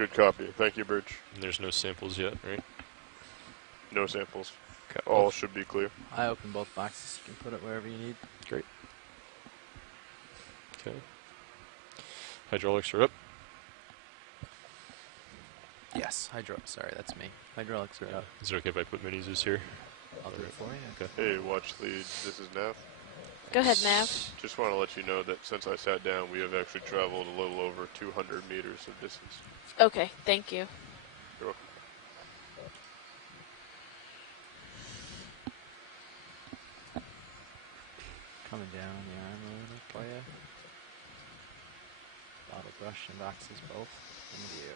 Good copy. Thank you, Birch. And there's no samples yet, right? No samples. Okay. All should be clear. I opened both boxes. You can put it wherever you need. Great. Okay. Hydraulics are up. Yes, sorry, that's me. Hydraulics are up. Is it okay if I put mini Zeus here? I'll do it for you. Okay. Hey, watch lead. This is Nav. Go ahead, Nav. Just want to let you know that since I sat down, we have actually traveled a little over 200 meters of distance. Okay, thank you. You're welcome. Coming down the arm a little for you. Bottle brush and boxes both in view.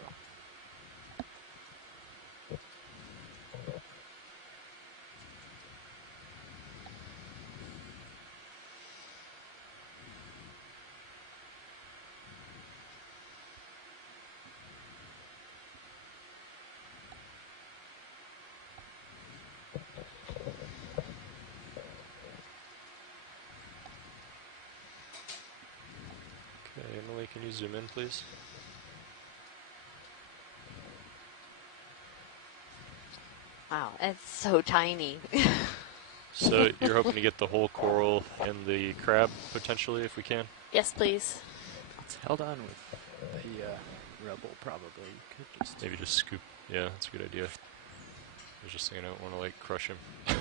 Okay, Emily, can you zoom in, please? Wow, it's so tiny. So you're hoping to get the whole coral and the crab, potentially, if we can? Yes, please. It's held on with the rubble, probably. You could just... Maybe just scoop. Yeah, that's a good idea. I was just thinking I don't want to, like, crush him in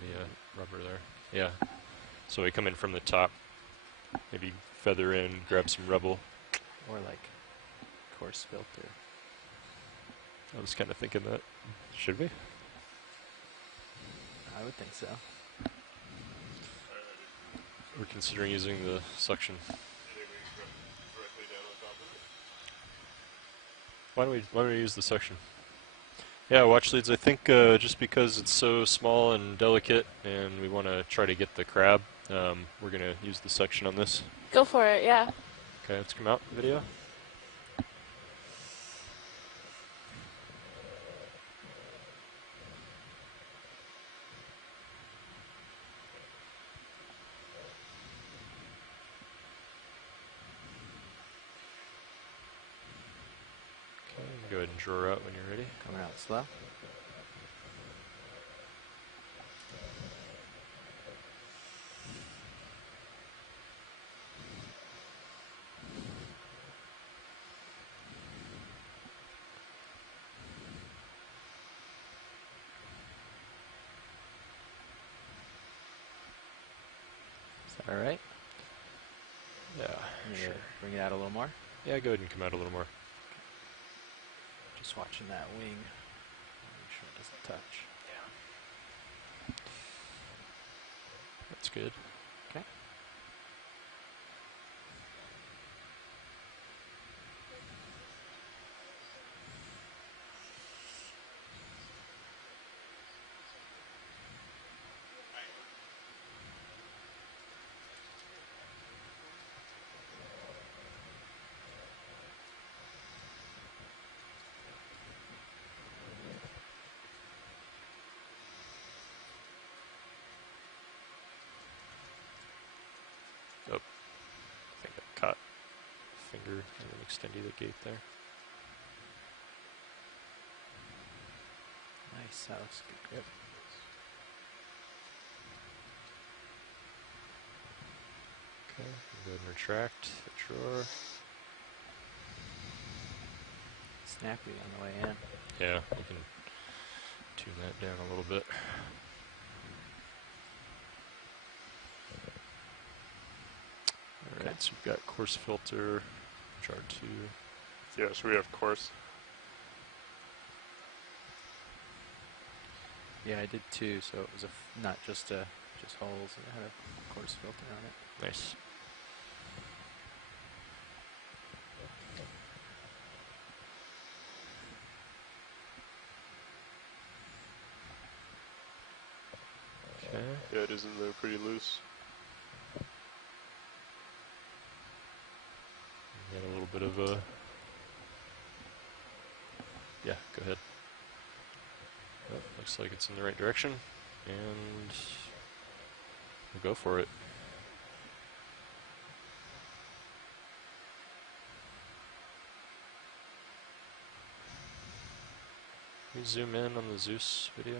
the rubber there. Yeah. So we come in from the top, maybe feather in, grab some rubble. Or like coarse filter. I was kind of thinking that. Should we? I would think so. We're considering using the suction. Why don't we use the suction? Yeah, watch leads. I think just because it's so small and delicate, and we want to try to get the crab, we're gonna use the suction on this. Go for it, yeah. Okay, let's come out video. Okay, go ahead and draw out when you're ready. Coming out slow. Is that all right? Yeah, sure. Bring it out a little more. Yeah, go ahead and come out a little more. Just watching that wing. Make sure it doesn't touch. Yeah. That's good. Okay. Oh, I think I caught finger and then extended the gate there. Nice. That looks good grip. Okay, go ahead and retract the drawer. Snappy on the way in. Yeah, we can tune that down a little bit. Alright, so we've got coarse filter, jar 2. Yes, we have course. Yeah, I did two, so it was not just holes. It had a coarse filter on it. Nice. Okay. Yeah, it is in there pretty loose. Got a little bit of a... Yeah, go ahead. Oh, looks like it's in the right direction. And we'll go for it. me zoom in on the Zeus video.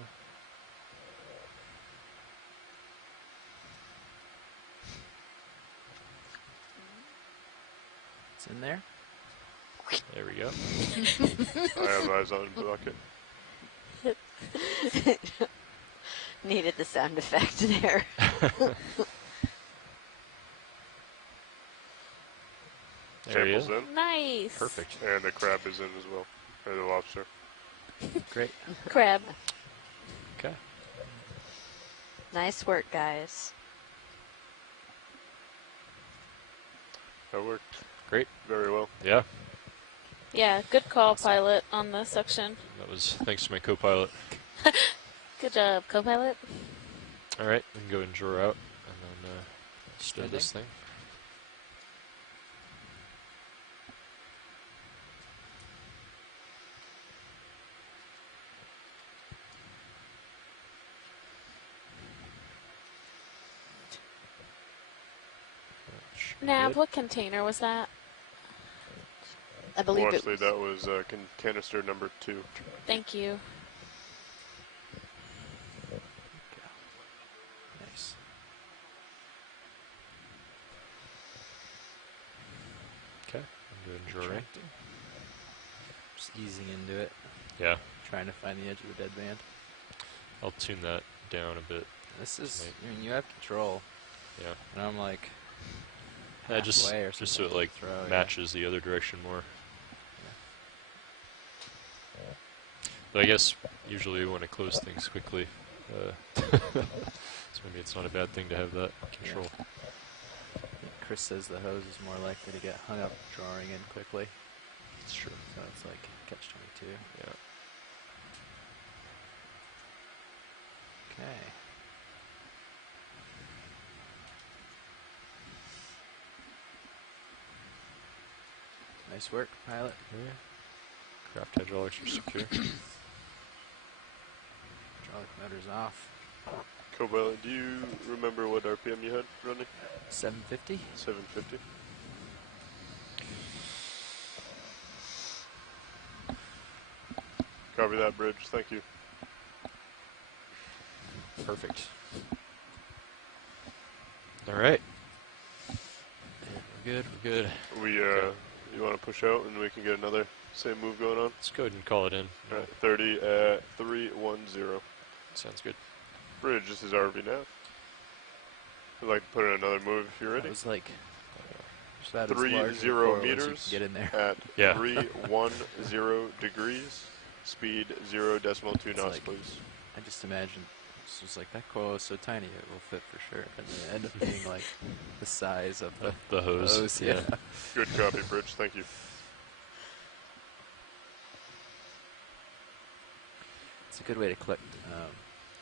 It's in there. There we go. I have eyes on bucket. Needed the sound effect there. There he is. Samples in, Nice. Perfect. and the crab is in as well, or the lobster. Great. Crab. Okay. Nice work, guys. That worked Great. very well. Yeah. Yeah, good call, pilot, on this section. That was thanks to my co-pilot. Good job, co-pilot. All right, we can go and draw out, and then start this thing. Nav, what container was that? I believe Well, it actually, that was canister number 2. Thank you. Nice. Okay, I'm going to draw right. Attracting. Just easing into it, Yeah, trying to find the edge of the dead band. I'll tune that down a bit. This is, Right. I mean, you have control, Yeah, and I'm like just halfway or so something it to like throw, yeah. matches the other direction more. But I guess usually we want to close things quickly, so maybe it's not a bad thing to have that control. Chris says the hose is more likely to get hung up drawing in quickly, It's true. so it's like catch-22. Yeah. Okay. Nice work, pilot. Yeah. Craft hydraulics are secure. Hydraulic motor's off. Co-pilot, do you remember what RPM you had running? 750. 750. Copy that, bridge. Thank you. Perfect. All right. We're good. We're good. We you want to push out and we can get another same move going on? Let's go ahead and call it in. All right, 30 at 310. Sounds good. Bridge, this is RV nav. I'd like to put in another move if you're It ready. was like just about as 30 large as a coral as you meters can get in there. at Yeah. 310 degrees. Speed 0.2 knots, like- please. I just imagine it's just like that coil is so tiny it will fit for sure, and then end up being like the size of The hose. hose. Yeah. Good copy, Bridge. Thank you. It's a good way to collect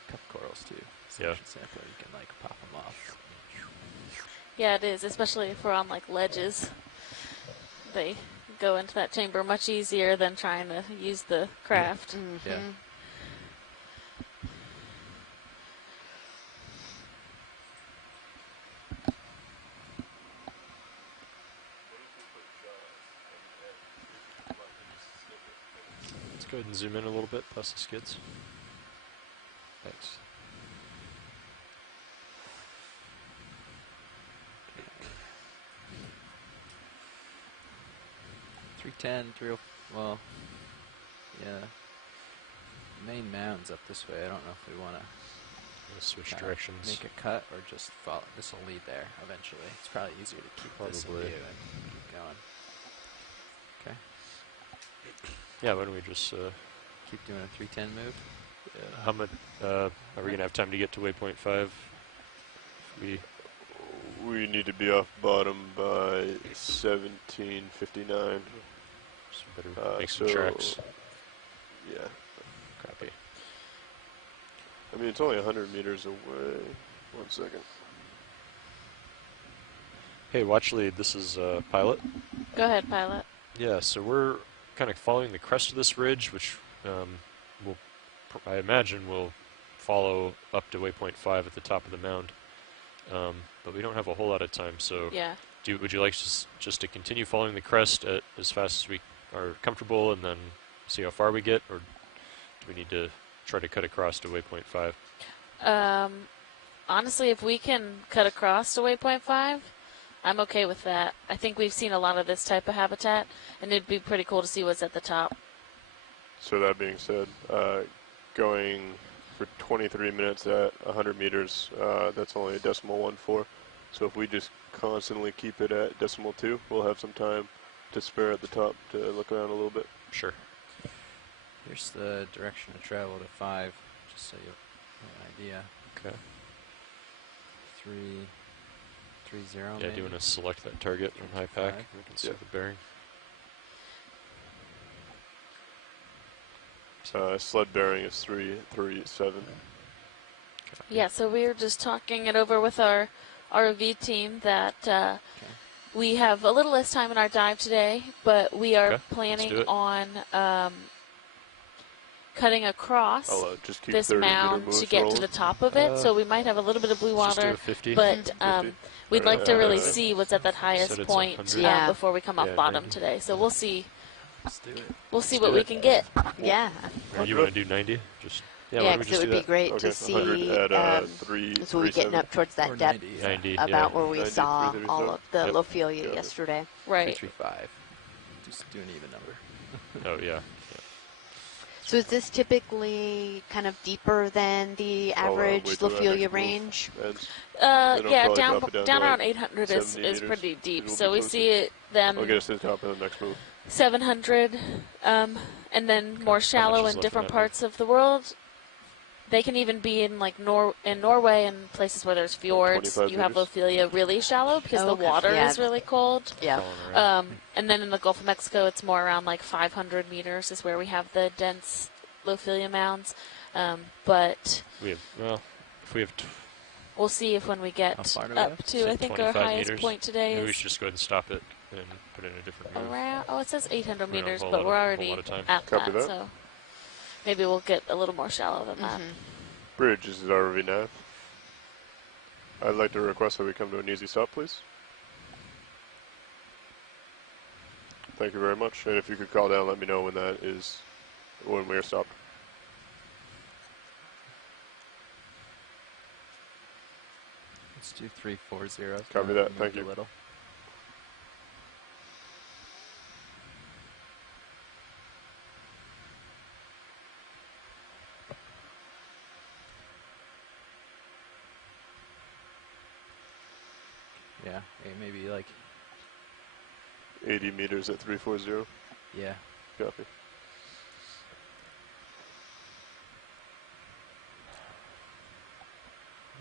cup corals too. Yeah. Section sampler, you can like pop them off. Yeah, it is, especially if we're on like ledges. They go into that chamber much easier than trying to use the craft. Yeah. Let's go ahead and zoom in a little bit past the skids. Thanks. Well, yeah. Main mound's up this way. I don't know if we want to We'll switch directions. make a cut or just follow. This will lead there eventually. It's probably easier to keep this in view Probably. and keep going. Okay. Yeah, why don't we just, Keep doing a 310 move. how much, are we going to have time to get to waypoint 5? We need to be off bottom by 17:59. Just better make some so- tracks. Yeah. Copy. I mean, it's only 100 meters away. 1 second. Hey, Watchley, this is Pilot. Go ahead, pilot. Yeah, so we're kind of following the crest of this ridge, which will, I imagine, will follow up to waypoint 5 at the top of the mound. But we don't have a whole lot of time, so Yeah. would you like just to continue following the crest as fast as we are comfortable, and then see how far we get, or Do we need to try to cut across to waypoint 5? Honestly, if we can cut across to waypoint 5, I'm okay with that. I think we've seen a lot of this type of habitat, and it'd be pretty cool to see what's at the top. So that being said, going for 23 minutes at 100 meters, that's only a 0.14. So if we just constantly keep it at 0.2, we'll have some time to spare at the top to look around a little bit. Sure. Here's the direction to travel to 5, just so you have an idea. Okay. 330. Yeah, maybe? do you want to select that target from high pack? 5. We can see Yeah. the bearing. Sled bearing is 337. Yeah, so we were just talking it over with our ROV team that we have a little less time in our dive today, but we are Okay, planning let's do it. on cutting across I'll just keep this 30 meter mound moves to get rolling. to the top of it. So we might have a little bit of blue Let's just do water, a 50. but we'd like to really Alright. see what's at that highest Said it's point 100. Yeah. before we come off Yeah, bottom 90. today. So we'll see. Let's do it. We'll see Let's what do we it. can get. Yeah. Or you want to do 90? Just Yeah, why don't we because just it do would be that? great Okay, to 100 see. at So we're 337. getting up towards that Or depth 90, 90. about Yeah. where we 90, saw 337. all of the Yep. Lophelia Got it. yesterday. Right. 335. Just do an even number. Oh, yeah. So is this typically kind of deeper than the average wait till our Lophelia next move range? ends. Yeah, probably down drop it down down to around like 800 is 70 meters. pretty deep. It'll So be we closer. see it them I'll get us to the top of the next move. 700, and then more shallow is in left different in that parts of the world. They can even be in like Norway and places where there's fjords. 25 You have meters. Lophelia really shallow because the Okay. water Yeah. is really cold. Yeah. Crawling around. And then in the Gulf of Mexico, it's more around like 500 meters is where we have the dense Lophelia mounds. But We have, well, if we have we'll see if when we get How far do we up have? to, I think our 25 highest meters. point today Maybe we is should just go ahead and stop it and put in a different move. around, it says 800 We don't have meters, a whole but lot we're of- whole already lot of time. at Copy that, that. so maybe we'll get a little more shallow than that. Bridge, this is ROV nav. I'd like to request that we come to an easy stop, please. Thank you very much. And if you could call down, let me know when that is, when we are stopped. Let's do 340. Copy that, thank you. A little. Yeah, maybe like, 80 meters at 340. yeah. Copy.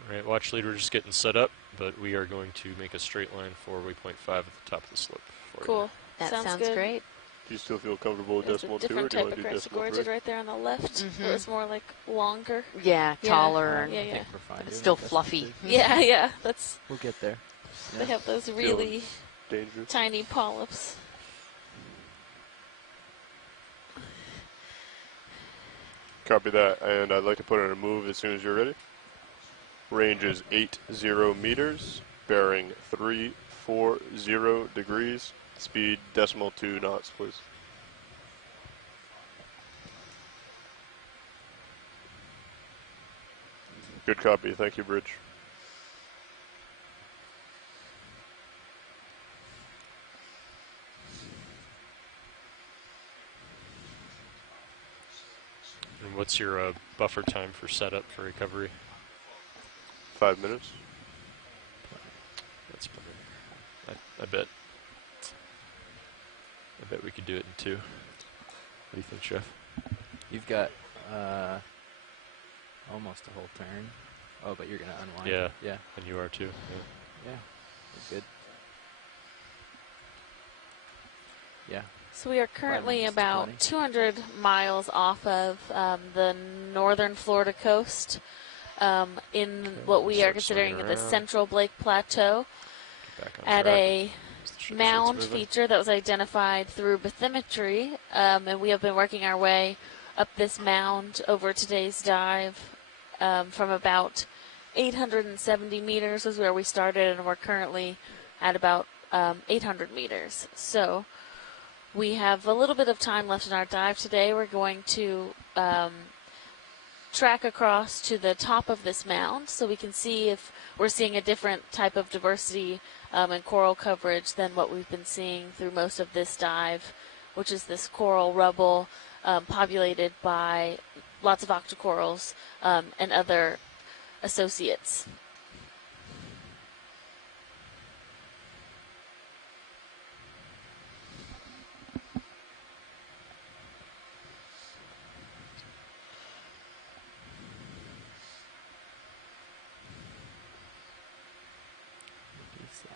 All right, watch lead, we're just getting set up, but we are going to make a straight line for waypoint 5 at the top of the slope. For you. Cool. That sounds good. great. Do you still feel comfortable with There's a 0.2 or different do you type want of to do crescent 0.3? gorget right there on the left. It was more like longer. Yeah, Yeah. taller. Yeah, I yeah. think we're fine. But it's doing still this. fluffy. Yeah, yeah. That's We'll get there. they have those really Dangerous. tiny polyps. Copy that, and I'd like to put in a move as soon as you're ready. Range is 80 meters, bearing 340 degrees, speed 0.2 knots, please. Good copy, thank you, Bridge. And what's your buffer time for setup for recovery? 5 minutes. That's plenty. I bet we could do it in 2. What do you think, Chef? You've got almost a whole turn. Oh, but you're going to unwind. Yeah. Yeah. And you are too. Yeah. You're good. Yeah. So we are currently minutes, about 20. 200 miles off of the northern Florida coast in what we are Start considering swinging the around. Central Black Plateau Get back on at track. a Ship mound starts moving. feature that was identified through bathymetry, and we have been working our way up this mound over today's dive from about 870 meters was where we started, and we're currently at about 800 meters. So We have a little bit of time left in our dive today. We're going to track across to the top of this mound so we can see if we're seeing a different type of diversity and coral coverage than what we've been seeing through most of this dive, which is this coral rubble populated by lots of octocorals and other associates. What's that?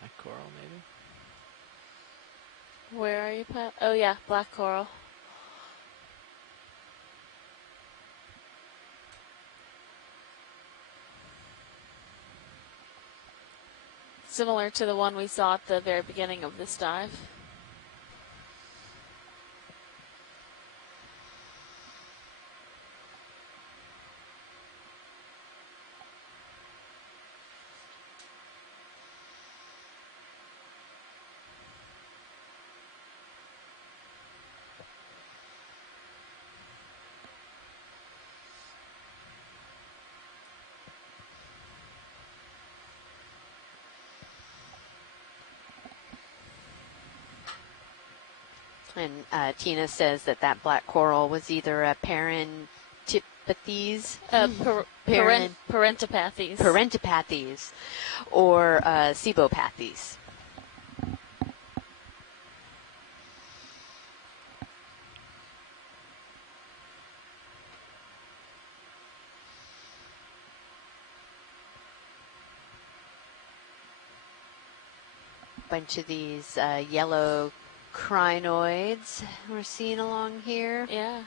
Black coral, maybe? Where are you, Pat? Oh, yeah, black coral. Similar to the one we saw at the very beginning of this dive. And Tina says that black coral was either a parentipathes, Parentipathes. parentipathes, or sebopathes. Bunch of these yellow crinoids we're seeing along here. Yeah.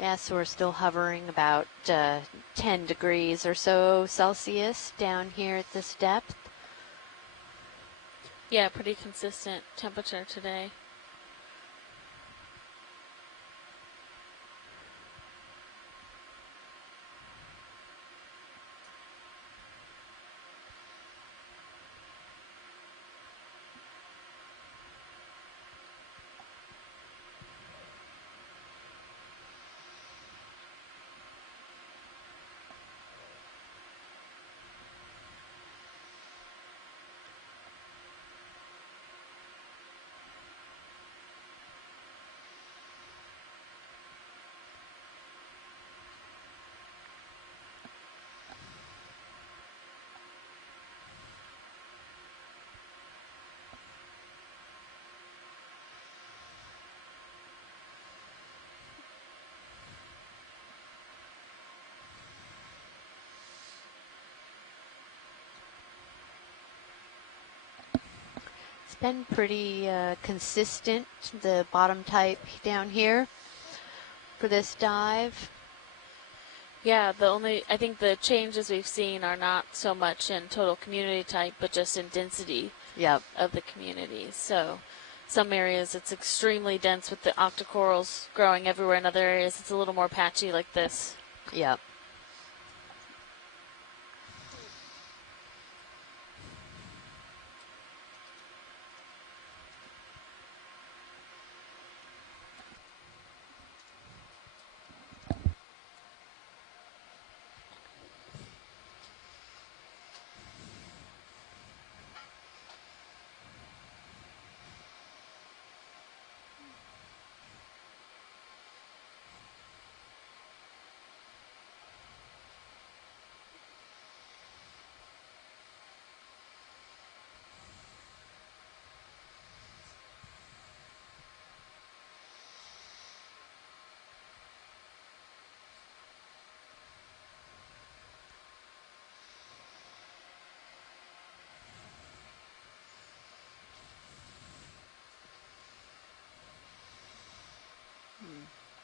Yeah, so we're still hovering about 10 degrees or so Celsius down here at this depth. Yeah, pretty consistent temperature today. It's been pretty consistent, the bottom type down here for this dive. Yeah, I think the changes we've seen are not so much in total community type, but just in density Yep. of the community. So some areas it's extremely dense with the octocorals growing everywhere. In other areas it's a little more patchy like this. Yep.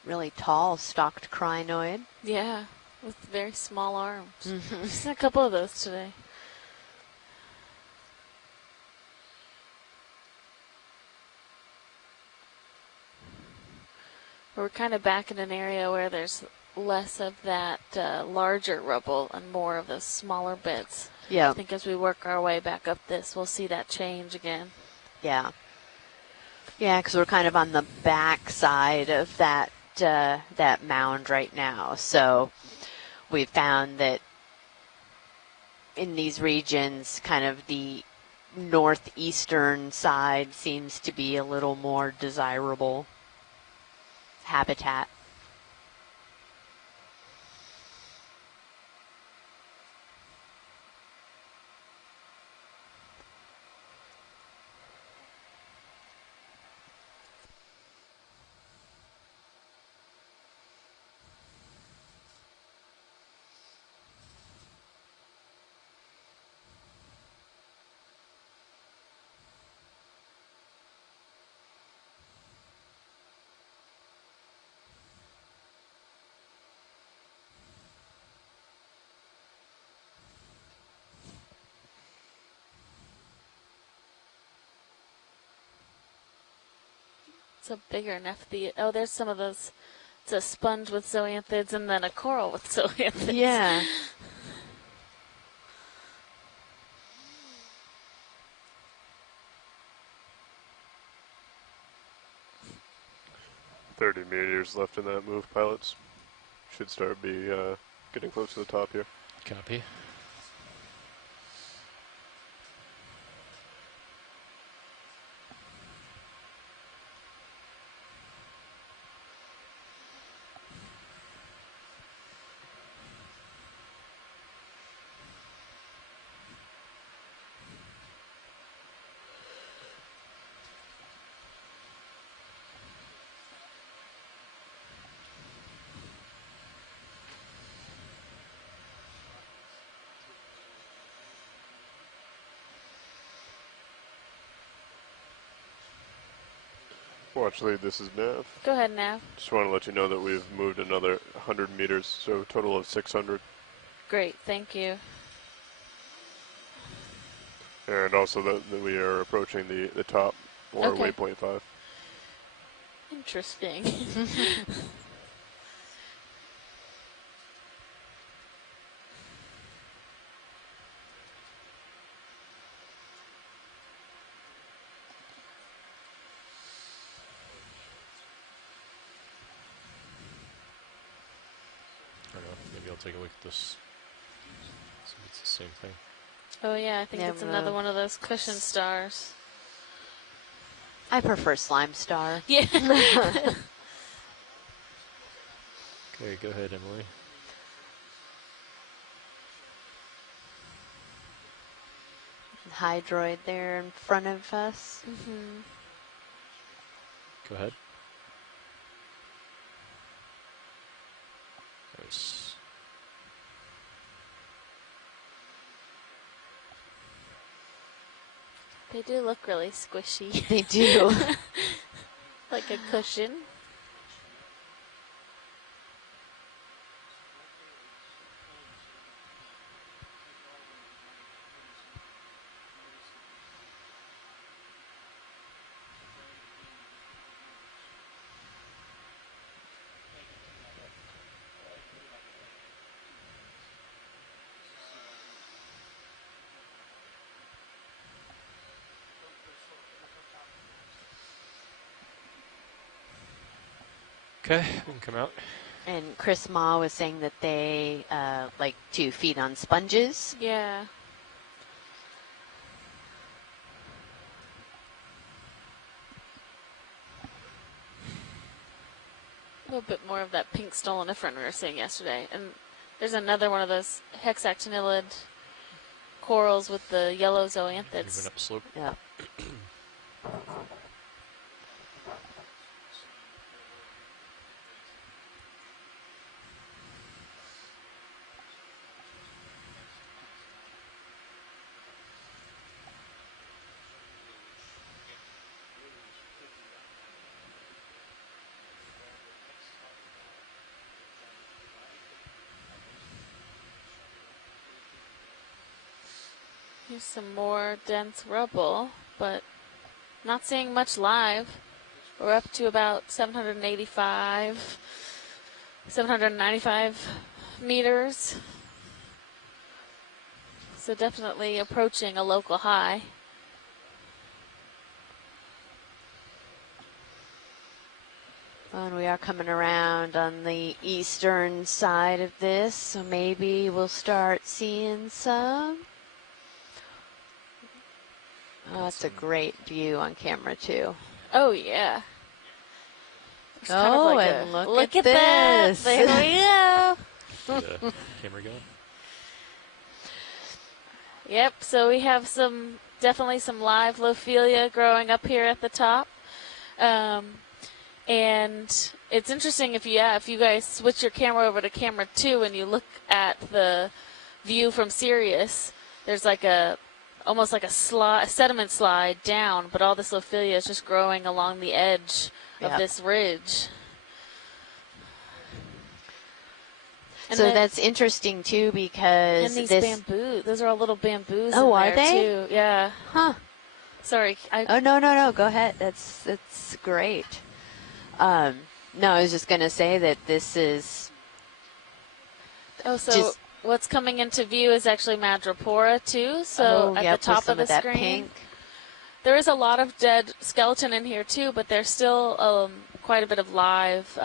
really tall stalked crinoid. Yeah, with very small arms. Mm-hmm. I've seen a couple of those today. We're kind of back in an area where there's less of that larger rubble and more of those smaller bits. Yeah. I think as we work our way back up this, we'll see that change again. Yeah. Yeah, because we're kind of on the back side of that mound right now. So we found that in these regions, kind of the northeastern side seems to be a little more desirable habitat. It's a bigger nephthy. Oh, there's some of those. It's a sponge with zoanthids and then a coral with zoanthids. Yeah. 30 meters left in that move, pilots. Should start getting close to the top here. Copy. Well, actually, this is Nav. Go ahead, Nav. Just want to let you know that we've moved another 100 meters, so a total of 600. Great, thank you. And also that we are approaching the top, or Okay. waypoint 5. Interesting. I don't know. Maybe I'll take a look at this. See if it's the same thing. Oh yeah, I think Yeah, it's another one of those cushion stars. I prefer slime star. Yeah. Okay, go ahead, Emily. Hydroid there in front of us. Mm-hmm. Go ahead. Nice. They do look really squishy. They do. Like a cushion. Okay, we can come out. And Chris Ma was saying that they like to feed on sponges. Yeah. A little bit more of that pink stoloniferen we were seeing yesterday. And there's another one of those hexactinellid corals with the yellow zoanthids. Moving up slope. Yeah. Here's some more dense rubble, but not seeing much live. We're up to about 785, 795 meters. So definitely approaching a local high. And we are coming around on the eastern side of this, so maybe we'll start seeing some. Oh, it's a great view on camera, too. Oh, yeah. It's kind of Oh, like and look at that. this. There we go. The camera going? Yep, so we have definitely some live Lophelia growing up here at the top. And it's interesting if you guys switch your camera over to camera 2 and you look at the view from Sirius, there's like almost like a sediment slide down, but all this Lophelia is just growing along the edge of this ridge. And so that's interesting too, because and these bamboo, those are all little bamboos. Oh, in are there they? Too. Yeah. Huh. Sorry. Oh, no. Go ahead. That's great. No, I was just going to say that this is. Oh, so what's coming into view is actually Madrepora too. So at the top of the screen, pink. There is a lot of dead skeleton in here too, but there's still quite a bit of live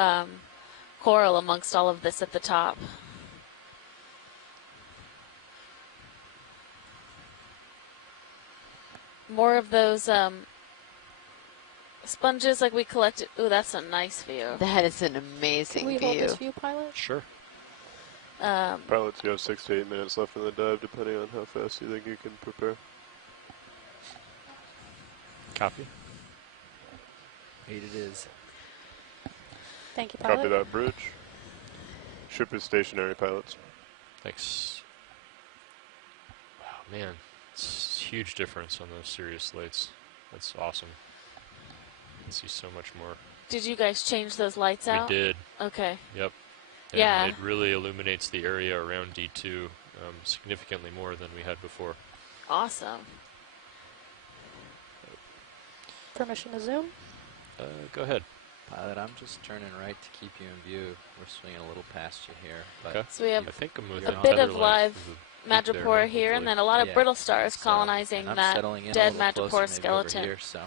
coral amongst all of this at the top. More of those sponges like we collected. Ooh, that's a nice view. That is an amazing Can we view. hold this view, pilot? Sure. Pilots, you have 6 to 8 minutes left in the dive, depending on how fast you think you can prepare. Copy. 8 it is. Thank you, pilot. Copy that, bridge. Ship is stationary, pilots. Thanks. Wow, man. It's a huge difference on those Sirius lights. That's awesome. You can see so much more. Did you guys change those lights out? We did. Okay. Yep. And Yeah. it really illuminates the area around D2 significantly more than we had before. Awesome. Permission to zoom? Go ahead. Pilot, I'm just turning right to keep you in view. We're swinging a little past you here. But Okay. So we have I think I'm A within bit tether of length live of the peak Madrepora there, here, and hopefully. then a lot of Yeah. brittle stars So- colonizing and I'm that settling in dead a little closer, Madrepora maybe over skeleton. here, so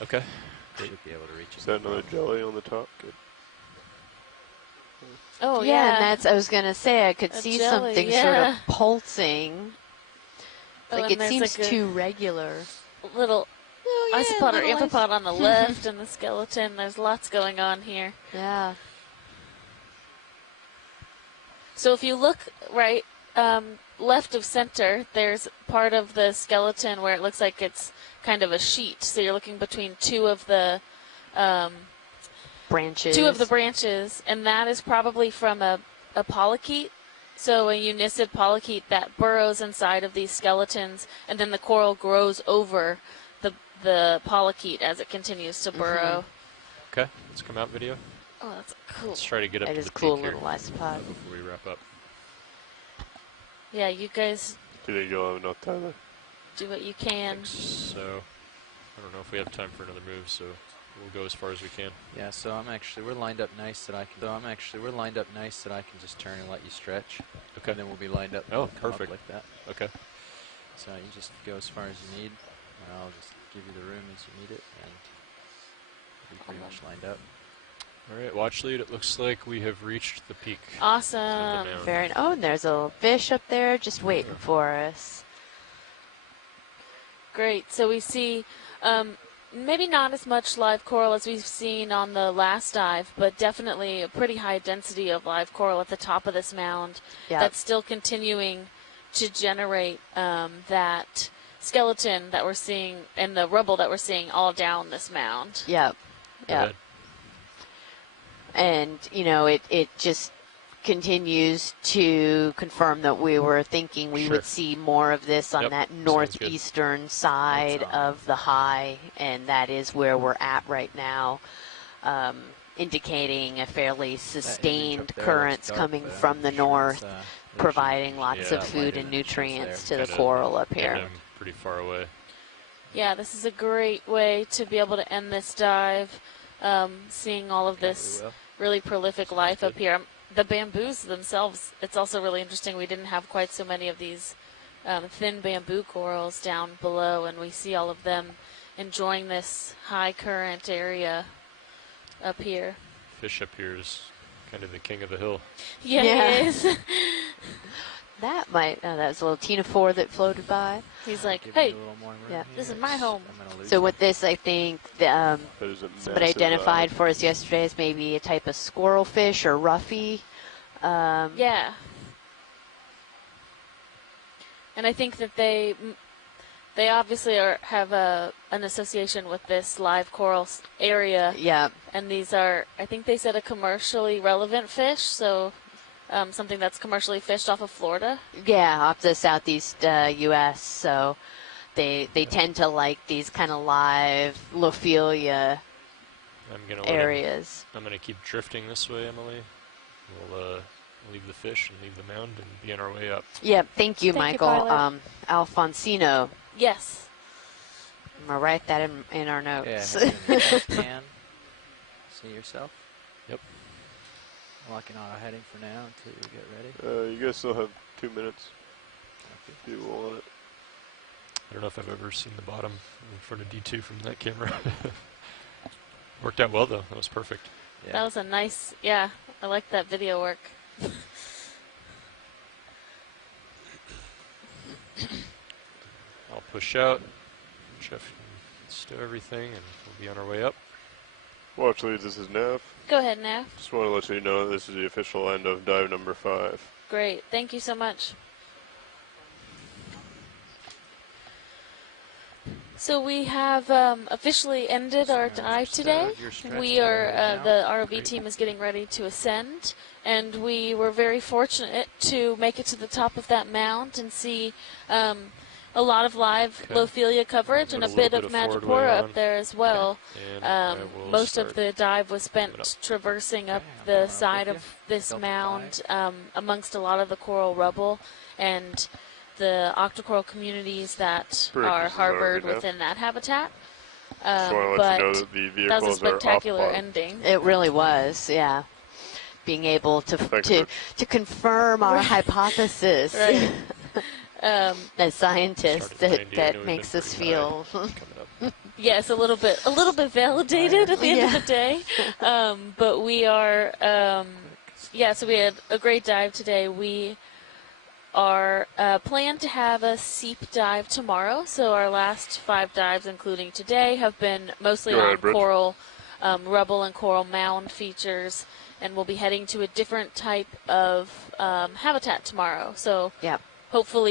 Okay. should be able to reach Is it. that another jelly on the top? Good. Oh yeah, and that's, I was going to say, I could A see jelly, something sort of pulsing. Oh, Like and it there's seems like a too regular. little Oh, yeah, isopod or little amphipod on the left and the skeleton. There's lots going on here. Yeah. So if you look right left of center, there's part of the skeleton where it looks like it's kind of a sheet. So you're looking between two of the branches, and that is probably from a polychaete. So a unicid polychaete that burrows inside of these skeletons, and then the coral grows over the polychaete as it continues to burrow. Okay. Let's come out video. Oh, that's cool. Let's try to get up That to is the cool peak here little isopod. before we wrap up. Yeah, you guys Do you think you'll have enough time there? do what you can. So, I don't know if we have time for another move, so we'll go as far as we can. Yeah, so we're lined up nice that I can just turn and let you stretch. Okay. And then we'll be lined up. Oh, and come up perfect. like that. Okay. So you just go as far as you need, and I'll just give you the room as you need it, and we'll be pretty much lined up. All right, watch lead. It looks like we have reached the peak. Awesome. of the mound. And there's a little fish up there just waiting for us. Great. So we see maybe not as much live coral as we've seen on the last dive, but definitely a pretty high density of live coral at the top of this mound Yeah. that's still continuing to generate that skeleton that we're seeing and the rubble that we're seeing all down this mound. Yep. Go Yep. ahead. And, it just continues to confirm that we were thinking we Sure. would see more of this on Yep, that sounds good. northeastern side That's of the high, and that is where we're at right now, indicating a fairly That image sustained up there currents looks dark, coming but from the I'm sure north, there's providing lots yeah, of food light and in it, it's just nutrients to there. the Kinda coral up here. Random pretty far away. Yeah, this is a great way to be able to end this dive, seeing all of this really prolific life up here. The bamboos themselves, it's also really interesting. We didn't have quite so many of these thin bamboo corals down below, and we see all of them enjoying this high current area up here. Fish up here is kind of the king of the hill. Yeah, Yeah. it is. That might, that's a little Tina 4 that floated by. He's like, Give me hey, a little more room Yeah. this here. is my home. I'm gonna lose So you. with this, I think That is a somebody massive, identified for us yesterday as maybe a type of squirrel fish or roughy. Yeah. And I think that they obviously have an association with this live coral area, Yeah. and these are, I think they said, a commercially relevant fish, so something that's commercially fished off of Florida. Yeah, off the southeast U.S. So they tend to like these kind of live Lophelia I'm gonna areas. I'm gonna keep drifting this way, Emily. We'll leave the fish and leave the mound and be on our way up. Yeah, thank you, Thank you, Michael. pilot. Alfonsino. Yes. I'm going to write that in our Yeah, notes. maybe in the left hand. See yourself. Yep. Locking auto heading for now until you get ready. you guys still have 2 minutes Okay. if you want it. I don't know if I've ever seen the bottom in front of D2 from that camera. Worked out well though. That was perfect. Yeah. That was a nice, yeah, I like that video work. I'll push out. Jeff can stow everything, and we'll be on our way up. Well, actually, this is Nav. Go ahead, Nav. Just want to let you know this is the official end of dive number 5. Great. Thank you so much. So we have officially ended our dive today. We are, the ROV team is getting ready to ascend, and we were very fortunate to make it to the top of that mound and see a lot of live Lophelia coverage and a bit of Madrepora up there as well. And Most of the dive was spent traversing up the side of this Delta mound amongst a lot of the coral rubble and the octocoral communities that Bridge are is harbored already down. within that habitat. Just want to let But you know that the that was a vehicles are off spectacular bottom. ending. It really was, yeah. Being able to Thank you. to confirm our hypothesis Right. as scientists Started at 90, I knew that we'd makes been us pretty high. feel. coming up. Yes, a little bit validated at the end of Yeah. the day. But we are, so we had a great dive today. We are planned to have a seep dive tomorrow. So our last 5 dives, including today, have been mostly Go ahead, on Bridge. coral, rubble and coral mound features. And we'll be heading to a different type of habitat tomorrow. So Yep. hopefully